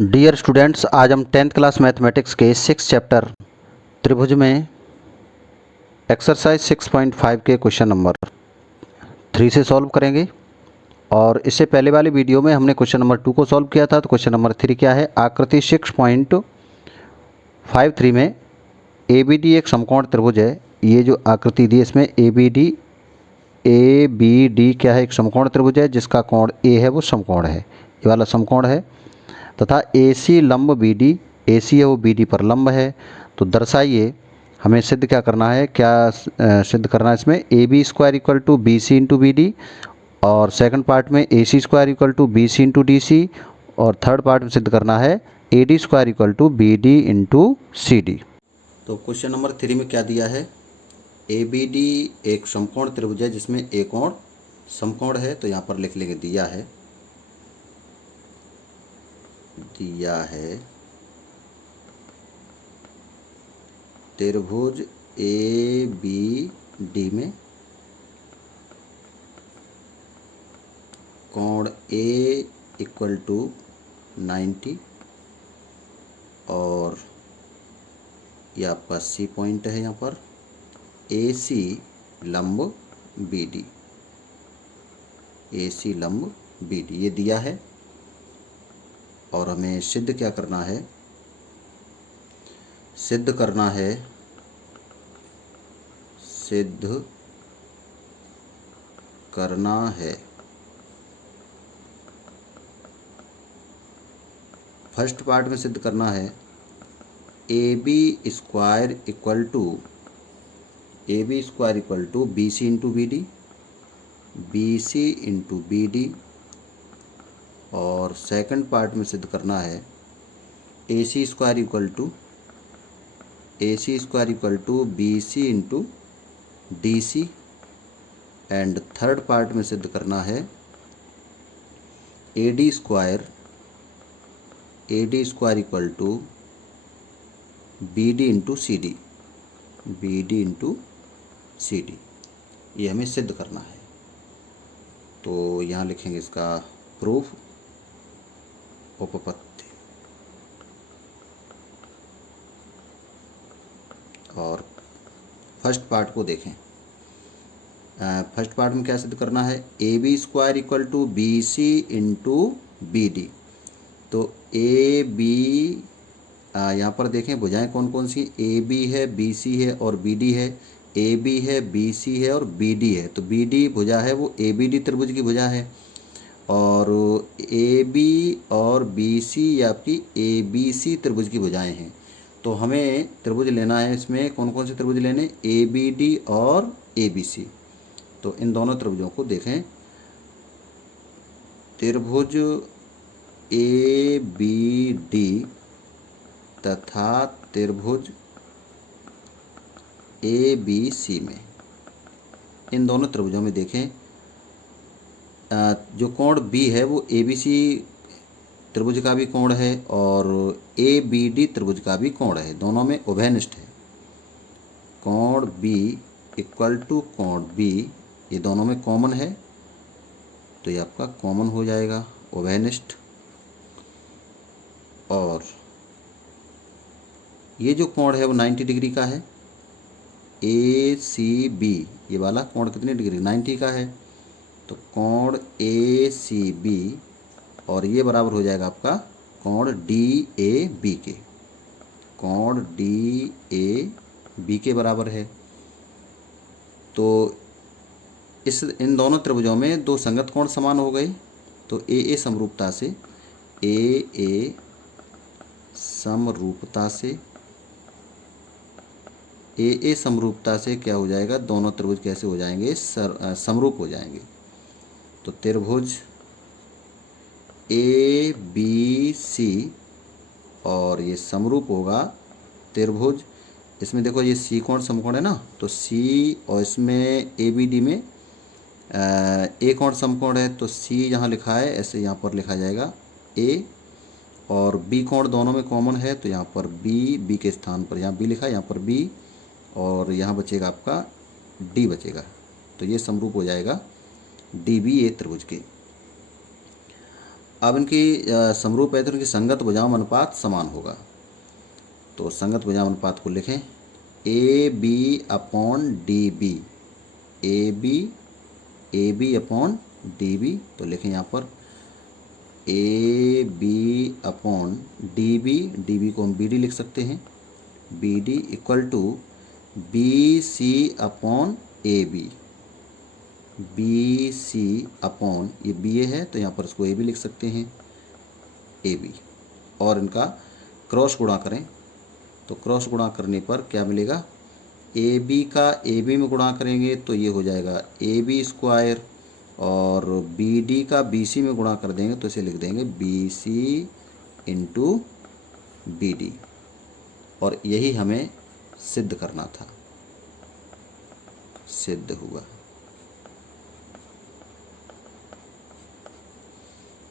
Dear students, आज हम 10th class mathematics के 6 चैप्टर त्रिभुज में एक्सरसाइज 6.5 के क्वेश्चन नंबर 3 से सॉल्व करेंगे। और इससे पहले वाली वीडियो में हमने क्वेश्चन नंबर 2 को सॉल्व किया था। तो क्वेश्चन नंबर 3 क्या है? आकृति 6.53 में ABD एक समकोण त्रिभुज है। ये जो आकृति दी इसमें ABD क्या है? एक समकोण त्रिभुज है जिसका कोण A है वो समकोण है, ये वाला समकोण है। तथा AC लंब BD, AC है वो BD पर लंब है। तो दर्शाइए, हमें सिद्ध क्या करना है, सिद्ध करना है इसमें AB square equal to BC into BD, और सेकंड पार्ट में AC square equal to BC into DC, और थर्ड पार्ट में सिद्ध करना है AD square equal to BD into CD। तो क्वेश्चन नंबर 3 में क्या दिया है? ABD एक समकोण त्रिभुज है जिसमें A कोण समकोण है। तो यहाँ पर लिख लेंगे दिया है त्रिभुज ABD में कोण A इक्वल टू 90, और ये आपका C पॉइंट है। यहाँ पर AC लंब BD, AC लंब BD ये दिया है। और हमें सिद्ध क्या करना है? सिद्ध करना है फर्स्ट पार्ट में सिद्ध करना है AB square equal to BC into BD, BC into BD, और सेकंड पार्ट में सिद्ध करना है AC square equal to BC into DC, and third part में सिद्ध करना है AD square equal to BD into CD, ये हमें सिद्ध करना है। तो यहाँ लिखेंगे इसका प्रूफ, उपपत्ति। और फर्स्ट पार्ट को देखें। फर्स्ट पार्ट में क्या सिद्ध करना है? AB square equal to BC into BD। तो AB, यहाँ पर देखें भुजाएं कौन कौन सी? AB है, BC है और BD है। AB है, BC है और BD है। तो BD भुजा है वो ABD त्रिभुज की भुजा है, और AB और BC ये आपकी ABC त्रिभुज की भुजाएं हैं। तो हमें त्रिभुज लेना है, इसमें कौन कौन से त्रिभुज लेने? ABD और ABC। तो इन दोनों त्रिभुजों को देखें। त्रिभुज ABD तथा त्रिभुज ABC में, इन दोनों त्रिभुजों में देखें, जो कोण B है वो ABC त्रिभुज का भी कोण है और ABD त्रिभुज का भी कोण है, दोनों में उभयनिष्ठ है। कोण B इक्वल टू कोण B, ये दोनों में कॉमन है, तो ये आपका कॉमन हो जाएगा, उभयनिष्ठ। और ये जो कोण है वो 90 डिग्री का है। ACB ये वाला कोण कितनी डिग्री? 90 का है। तो कोण ACB, और ये बराबर हो जाएगा आपका कोण DAB के, कोण DAB के बराबर है। तो इन दोनों त्रिभुजों में दो संगत कोण समान हो गए। तो AA समरूपता से क्या हो जाएगा? दोनों त्रिभुज कैसे हो जाएंगे? समरूप हो जाएंगे। तो त्रिभुज ABC और ये समरूप होगा त्रिभुज, इसमें देखो ये C कोण समकोण है ना, तो C, और इसमें ABD में A कोण समकोण है, तो C यहाँ लिखा है ऐसे, यहाँ पर लिखा जाएगा A, और B कोण दोनों में कॉमन है, तो यहाँ पर B के स्थान पर यहाँ B लिखा है, यहाँ पर B, और यहाँ बचेगा आपका D बचेगा। तो ये समरूप हो जाएगा DBA त्रिभुज के। अब इनकी समरूप है तो इनकी संगत भुजाओं में अनुपात समान होगा। तो संगत भुजाओं अनुपात को लिखें A B upon D B, A B upon D B. तो लिखें यहाँ पर A B upon D B को हम बी डी लिख सकते हैं, B D equal to B C upon A B C upon ये बी ए है तो यहाँ पर इसको ए बी लिख सकते हैं, ए बी। और इनका क्रॉस गुणा करें तो क्रॉस गुणा करने पर क्या मिलेगा, ए बी का ए बी में गुणा करेंगे तो ये हो जाएगा ए बी स्क्वायर, और बी डी का बी सी में गुणा कर देंगे तो इसे लिख देंगे B C into B D. और यही हमें सिद्ध करना था, सिद्ध हुआ।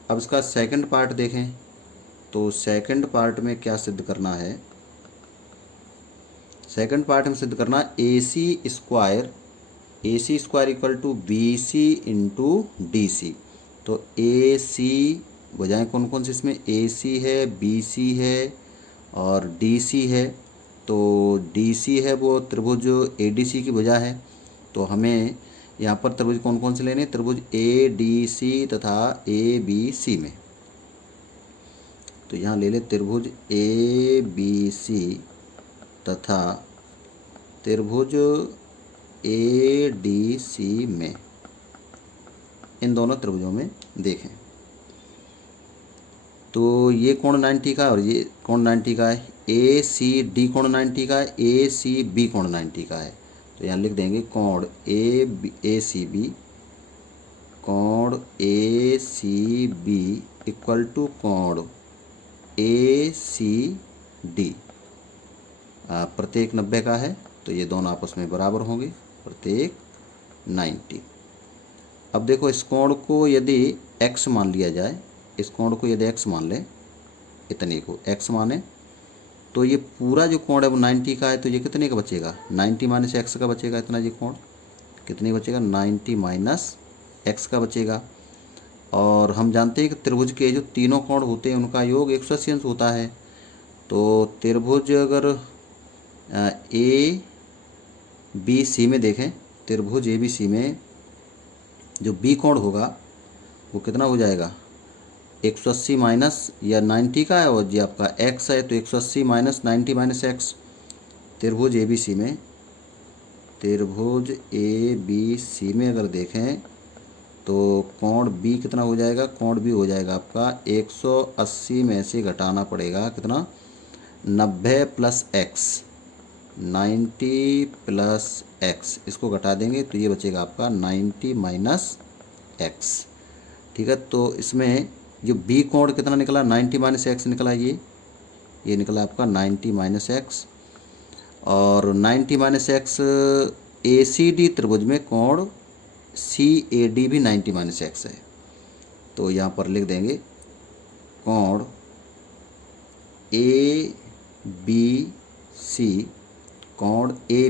अब इसका सेकंड पार्ट देखें तो सेकंड पार्ट में क्या सिद्ध करना है, सेकंड पार्ट में सिद्ध करना A C square equal to B C into D C. तो ए सी भुजाएँ कौन कौन सी इसमें, ए सी है, बी सी है और डी सी है। तो डी सी है वो त्रिभुज ए डी सी की भुजा है। तो हमें यहाँ पर त्रिभुज कौन कौन से लेने, त्रिभुज ए डी सी तथा ए बी सी में। तो यहाँ ले ले त्रिभुज ए बी सी तथा त्रिभुज ए डी सी में, इन दोनों त्रिभुजों में देखें तो ये कोण 90 का और ये कोण 90 का है, ए सी डी कोण 90 का है, ए सी बी कोण 90 का है। तो यहाँ लिख देंगे कोण ए सी बी, कोण ए सी बी इक्वल टू कोण ए सी डी, प्रत्येक 90 का है तो ये दोनों आपस में बराबर होंगे, प्रत्येक 90। अब देखो इस कोण को यदि x मान लिया जाए, इस कोण को यदि x मान लें, इतने को x माने तो ये पूरा जो कोण है वो 90 का है। तो ये कितने का बचेगा, 90 माइनस एक्स का बचेगा। इतना ये कोण कितने बचेगा, 90 माइनस एक्स का बचेगा। और हम जानते हैं कि त्रिभुज के जो तीनों कोण होते हैं उनका योग 180 अंश होता है। तो त्रिभुज अगर ए बी सी में देखें, त्रिभुज ए बी सी में जो बी कोण होगा वो कितना हो जाएगा, 180 माइनस या 90 का है और ये आपका x है तो 180 माइनस 90 माइनस एक्स। त्रिभुज ए बी सी में, त्रिभुज ए बी सी में अगर देखें तो कोण b कितना हो जाएगा, कोण b हो जाएगा आपका 180 में से घटाना पड़ेगा कितना, 90 प्लस एक्स, 90 प्लस एक्स, इसको घटा देंगे तो ये बचेगा आपका 90 माइनस एक्स। ठीक है, तो इसमें जो बी कोण कितना निकला, 90 माइनस एक्स निकला, ये निकला आपका 90 माइनस एक्स। और 90 माइनस एक्स ए सी डी त्रिभुज में कोण सी ए डी भी 90 माइनस एक्स है। तो यहाँ पर लिख देंगे कोण ए बी सी, कोण ए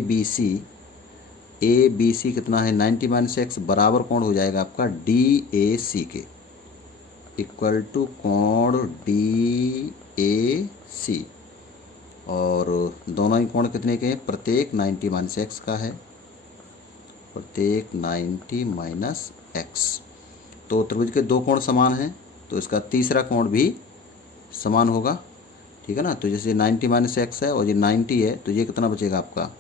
बी सी कितना है 90 माइनस एक्स, बराबर कोण हो जाएगा आपका डी ए सी के, इक्वल टू कोण डी ए सी। और दोनों ही कोण कितने के हैं, प्रत्येक 90 माइनस एक्स का है, प्रत्येक 90 माइनस एक्स। तो त्रिभुज के दो कोण समान हैं तो इसका तीसरा कोण भी समान होगा। ठीक है ना, तो जैसे 90 माइनस एक्स है और ये 90 है तो ये कितना बचेगा आपका,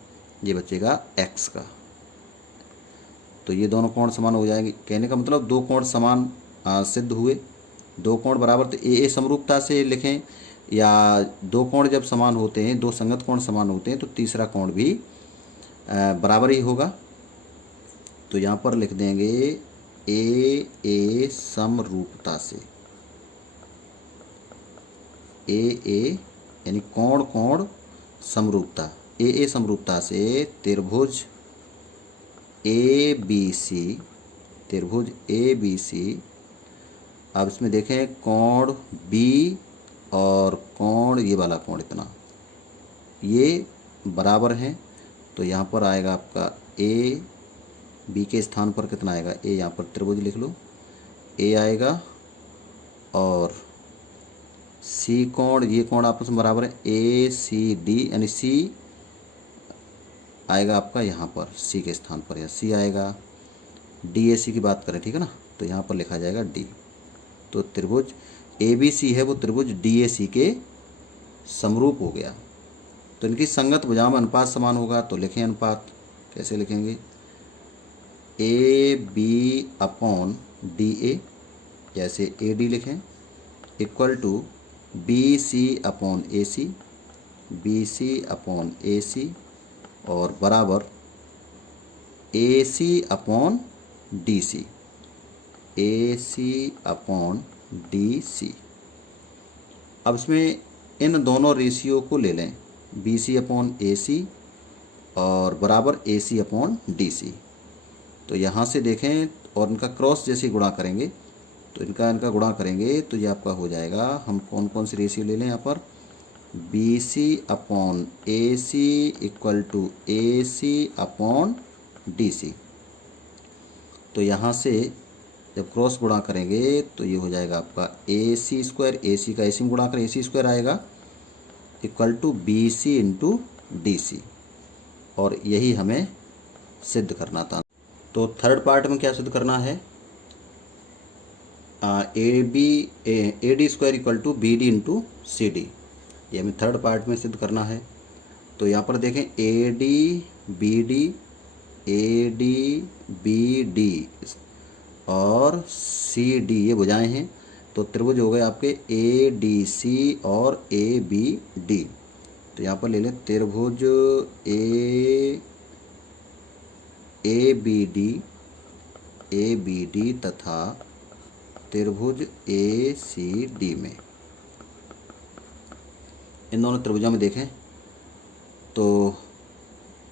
ये बचेगा एक्स का। तो ये दोनों कोण समान हो जाएंगे। कहने का मतलब दो कोण समान सिद्ध हुए, दो कोण बराबर। तो ए समरूपता से लिखें, या दो कोण जब समान होते हैं, दो संगत कोण समान होते हैं तो तीसरा कोण भी बराबर ही होगा। तो यहाँ पर लिख देंगे ए समरूपता से, ए यानी कोण कोण समरूपता, ए समरूपता से त्रिभुज ए बी सी, त्रिभुज ए बी सी। अब इसमें देखें कोण बी और कोण ये वाला कोण इतना, ये बराबर हैं। तो यहाँ पर आएगा आपका ए बी के स्थान पर कितना आएगा, ए यहाँ पर त्रिभुज लिख लो, ए आएगा और सी कोण, ये कोण आपस में बराबर है ए सी डी, यानी सी आएगा आपका यहाँ पर सी के स्थान पर, या सी आएगा। डी ए सी की बात करें, ठीक है ना, तो यहाँ पर लिखा जाएगा डी। तो त्रिभुज ए बी सी है वो त्रिभुज डी ए सी के समरूप हो गया। तो इनकी संगत भुजाओं में अनुपात समान होगा। तो लिखें अनुपात, कैसे लिखेंगे, A B upon D A, जैसे ए डी लिखें, equal to B C upon A C, B C upon A C, और बराबर A C upon D C, A C upon D C. अब इसमें इन दोनों रेशियो को ले लें, B C upon A C और बराबर A C upon D C. तो यहाँ से देखें और इनका क्रॉस जैसे गुणा करेंगे, तो इनका गुणा करेंगे तो ये आपका हो जाएगा, हम कौन कौन सी रेशियो ले लें यहाँ पर, B C upon A C equal to A C upon D C. तो यहाँ से जब क्रॉस गुणा करेंगे तो ये हो जाएगा आपका ए सी स्क्वायर, ए सी का ए सी में गुणा करें ए सी स्क्वायर आएगा, equal to B C into D C. और यही हमें सिद्ध करना था। तो थर्ड पार्ट में क्या सिद्ध करना है, A D square equal to B D into C D, ये हमें थर्ड पार्ट में सिद्ध करना है। तो यहाँ पर देखें ए डी बी डी और सी डी ये भुजाएं हैं। तो त्रिभुज हो गए आपके ए डी सी और ए बी डी। तो यहाँ पर ले लें त्रिभुज ए बी डी तथा त्रिभुज ए सी डी में, इन दोनों त्रिभुजों में देखें तो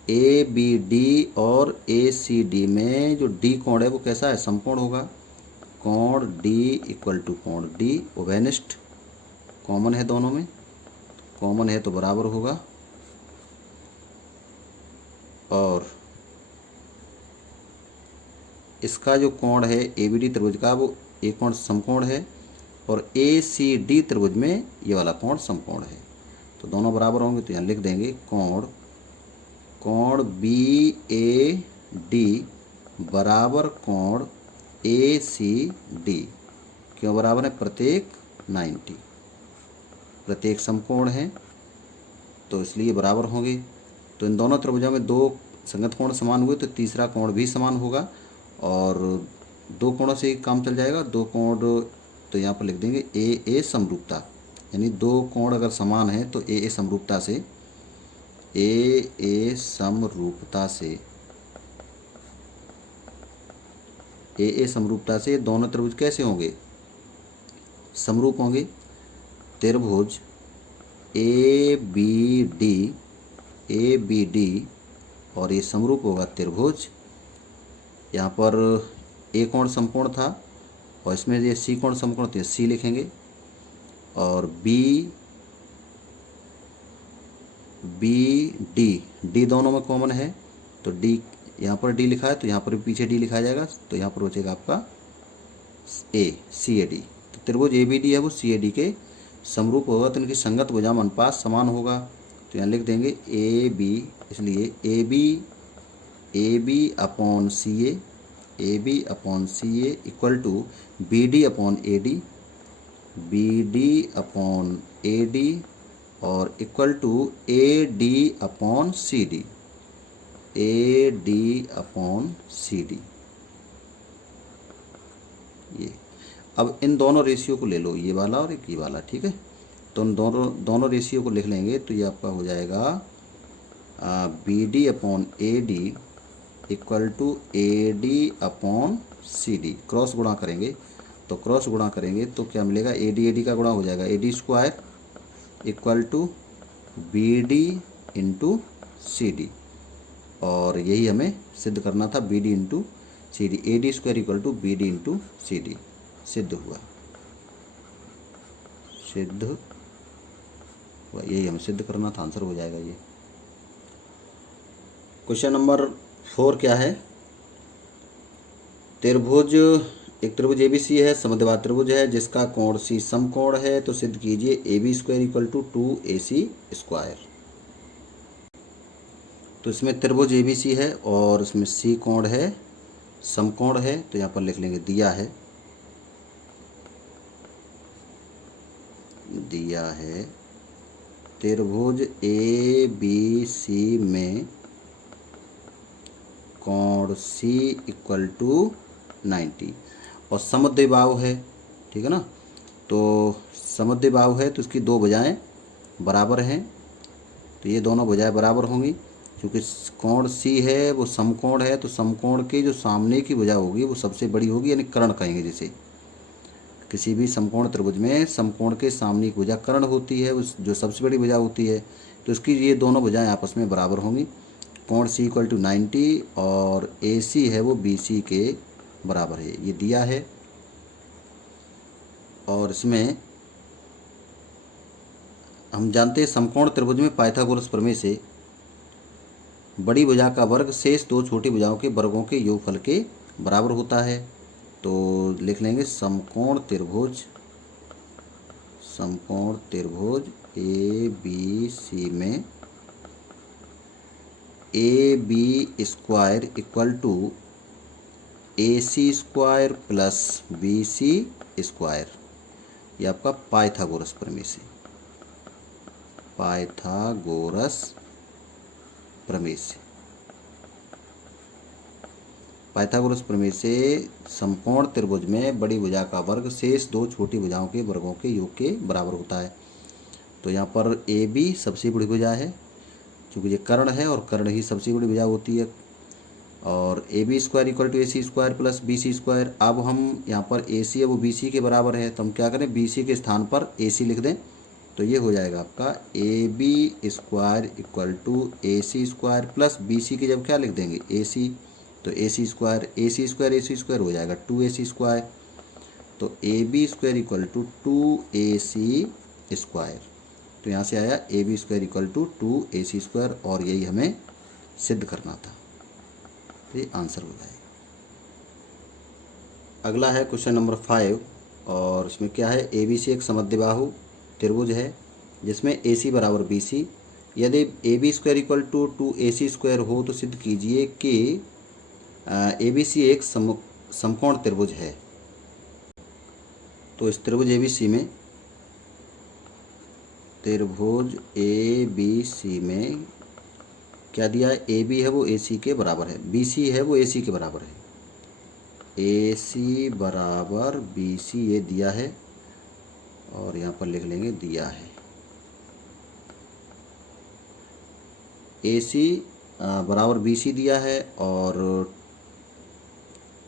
ए बी डी और ए सी डी में जो डी कोण है वो कैसा है, समकोण होगा। कोण डी इक्वल टू कोण डी, उभयनिष्ठ, कॉमन है दोनों में, कॉमन है तो बराबर होगा। और इसका जो कोण है ए बी डी त्रिभुज का वो एक कोण समकोण है, और ए सी डी त्रिभुज में ये वाला कोण समकोण है। तो दोनों बराबर होंगे, तो यहाँ लिख देंगे कोण बी ए डी बराबर कोण ए सी डी। क्यों बराबर है, प्रत्येक 90, प्रत्येक समकोण है तो इसलिए बराबर होंगे। तो इन दोनों त्रिभुजों में दो संगत कोण समान हुए तो तीसरा कोण भी समान होगा, और दो कोणों से काम चल जाएगा। दो कोण तो यहाँ पर लिख देंगे ए समरूपता, यानी दो कोण अगर समान है तो ए समरूपता से दोनों त्रिभुज कैसे होंगे, समरूप होंगे। त्रिभुज ए बी डी और ये समरूप होगा त्रिभुज, यहाँ पर ए कोण समकोण था और इसमें ये सी कोण समकोण, तो सी लिखेंगे। और बी डी दोनों में कॉमन है, तो डी यहाँ पर डी लिखा है तो यहाँ पर भी पीछे डी लिखा जाएगा, तो यहाँ पर बचेगा आपका सी ए डी। तो त्रिभुज ए बी डी है वो सी ए डी के समरूप होगा, तो इनकी संगत भुजा में अनुपात समान होगा। तो यहाँ लिख देंगे ए बी, इसलिए A B upon C A equal to B D upon A D और equal to A D upon C D, ये। अब इन दोनों रेशियो को ले लो, ये वाला और एक ये वाला, ठीक है। तो उन दोनों रेशियो को लिख लेंगे तो ये आपका हो जाएगा B D upon A D equal to A D upon C D. Cross गुणा करेंगे तो क्या मिलेगा, ए डी का गुणा हो जाएगा A D square equal to B D into C D, और यही हमें सिद्ध करना था, B D into C D, A D square equal to B D into C D. सिद्ध हुआ, यही हमें सिद्ध करना था, आंसर हो जाएगा ये। क्वेश्चन नंबर 4 क्या है, त्रिभुज एक त्रिभुज एबीसी है, समद्विबाहु त्रिभुज है जिसका कोण सी समकोण है, तो सिद्ध कीजिए A B square equal to 2AC square. तो इसमें त्रिभुज एबीसी है और इसमें सी कोण है, समकोण है, तो यहाँ पर लिख लेंगे दिया है त्रिभुज ए बी सी में कोण सी इक्वल टू 90 और समद्विबाहु है, ठीक है ना। तो समद्विबाहु है तो इसकी दो भुजाएं बराबर हैं, तो ये दोनों भुजाएं बराबर होंगी। क्योंकि कोण सी है वो समकोण है, तो समकोण के जो सामने की भुजा होगी वो सबसे बड़ी होगी, यानी कर्ण कहेंगे जिसे। किसी भी समकोण त्रिभुज में समकोण के सामने की भुजा कर्ण होती है, उस जो सबसे बड़ी भुजा होती है, तो इसकी ये दोनों भुजाएं आपस में बराबर होंगी। कोण सी इक्वल टू 90 और ए सी है वो बी सी के बराबर है, ये दिया है। और इसमें हम जानते हैं समकोण त्रिभुज में पाइथागोरस प्रमेय से बड़ी भुजा का वर्ग शेष दो छोटी भुजाओं के वर्गों के योगफल के बराबर होता है। तो लिख लेंगे समकोण त्रिभुज ए बी सी में A B square equal to A C square plus B C square, ये आपका पाइथागोरस प्रमेय से, पाइथागोरस प्रमेय से समकोण त्रिभुज में बड़ी भुजा का वर्ग शेष दो छोटी भुजाओं के वर्गों के योग के बराबर होता है। तो यहाँ पर ए बी सबसे बड़ी भुजा है, क्योंकि ये कर्ण है और कर्ण ही सबसे बड़ी भुजा होती है। और A B square equal to A C square plus B C square. अब हम यहाँ पर ए सी है वो बी सी के बराबर है, तो हम क्या करें, बी सी के स्थान पर ए सी लिख दें, तो ये हो जाएगा आपका A B square equal to A C square plus B C की जब क्या लिख देंगे ए सी, तो ए सी स्क्वायर हो जाएगा 2AC स्क्वायर। तो A B square equal to 2AC square, तो यहाँ से आया A B square equal to 2AC square, और यही हमें सिद्ध करना था, तो ये आंसर हो जाएगा। अगला है क्वेश्चन नंबर 5, और इसमें क्या है, ए बी सी एक समद्विबाहु त्रिभुज है जिसमें ए सी बराबर बी सी। यदि A B square equal to 2AC square हो तो सिद्ध कीजिए कि ए बी सी एक समकोण त्रिभुज है। तो इस त्रिभुज ए बी सी में क्या दिया है, ए बी है वो ए सी के बराबर है, बी सी है वो ए सी के बराबर है, ए सी बराबर बी सी ये दिया है, और यहाँ पर लिख लेंगे दिया है ए सी बराबर बी सी दिया है,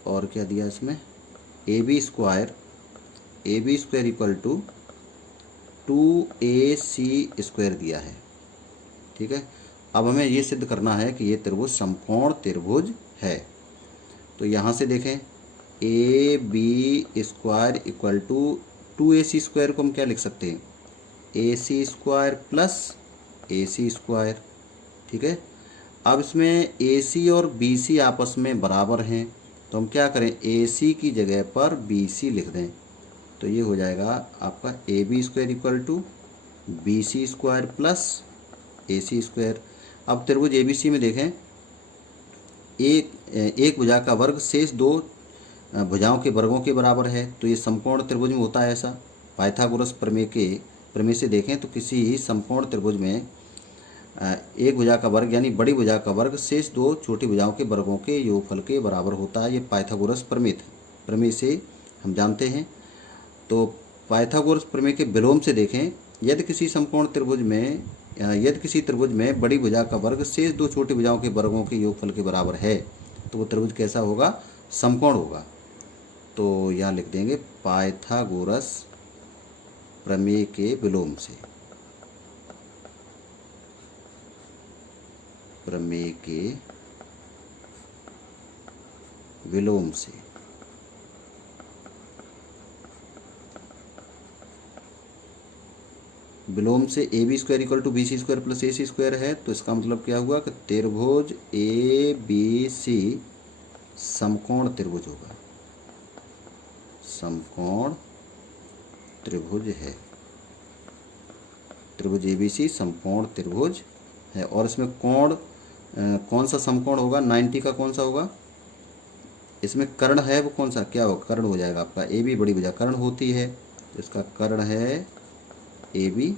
और क्या दिया इसमें, A B square equal to 2AC square दिया है, ठीक है। अब हमें ये सिद्ध करना है कि ये त्रिभुज समकोण त्रिभुज है। तो यहाँ से देखें, A B square equal to 2AC square को हम क्या लिख सकते हैं, AC square plus AC square, ठीक है। अब इसमें AC और BC आपस में बराबर हैं, तो हम क्या करें, AC की जगह पर BC लिख दें, तो ये हो जाएगा आपका A B square equal to B C square plus A C square. अब त्रिभुज ए बी सी में देखें, एक भुजा का वर्ग शेष दो भुजाओं के वर्गों के बराबर है, तो ये समकोण त्रिभुज में होता है ऐसा। पाइथागोरस प्रमेय से देखें तो किसी समकोण त्रिभुज में एक भुजा का वर्ग यानी बड़ी भुजा का वर्ग शेष दो छोटी भुजाओं के वर्गों के योगफल के बराबर होता है। ये पाइथागोरस प्रमेय से हम जानते हैं। तो पाइथागोरस प्रमेय के विलोम से देखें, यदि किसी त्रिभुज में बड़ी भुजा का वर्ग शेष दो छोटी भुजाओं के वर्गों के योगफल के बराबर है, तो वो त्रिभुज कैसा होगा, समकोण होगा। तो यहाँ लिख देंगे पाइथागोरस प्रमेय के विलोम से, विलोम से A B square equal to B C square plus A C square है। तो इसका मतलब क्या हुआ कि त्रिभुज ए बी सी समकोण त्रिभुज होगा, समकोण त्रिभुज है। त्रिभुज ABC समकोण त्रिभुज है। और इसमें कोण कौन सा समकोण होगा? 90 का कौन सा होगा? इसमें कर्ण है वो कौन सा, क्या होगा? कर्ण हो जाएगा आपका AB बड़ी भुजा कर्ण होती है, तो इसका कर्ण है AB।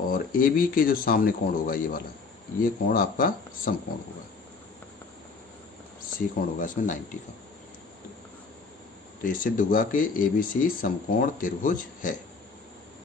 और AB के जो सामने कोण होगा ये वाला, ये कोण आपका समकोण होगा, C कोण होगा इसमें 90 का। तो ये सिद्ध हुआ कि ABC समकोण त्रिभुज है।